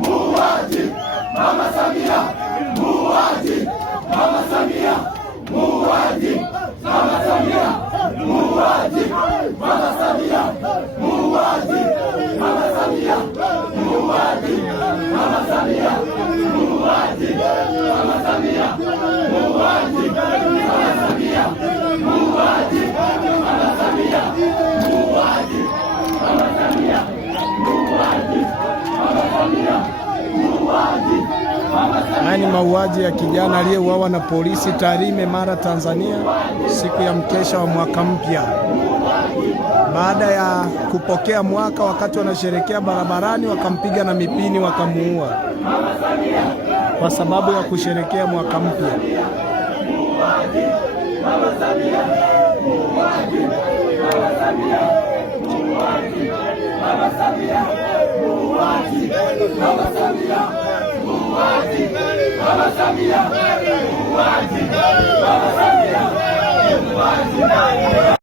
muuaji, Mama Samia, muuaji, Mama Samia, muuaji, Mama Samia, muuaji, Mama Samia, muuaji, Mama Samia, muuaji, Mama Samia, muuaji, Mama Samia, muuaji, Mama Samia, muuaji, Mama Samia, muuaji, Mama Samia, muuaji, Mama Samia, muuaji. Haya ni mauaji ya kijana aliyeuawa na polisi Tarime, Mara, Tanzania, siku ya mkesha wa mwaka mpya. Baada ya kupokea mwaka, wakati wanasherekea barabarani, wakampiga na mipini wakamuua kwa sababu ya kusherekea mwaka mpya. Mama Samia, muuaji, Mama Samia, muuaji.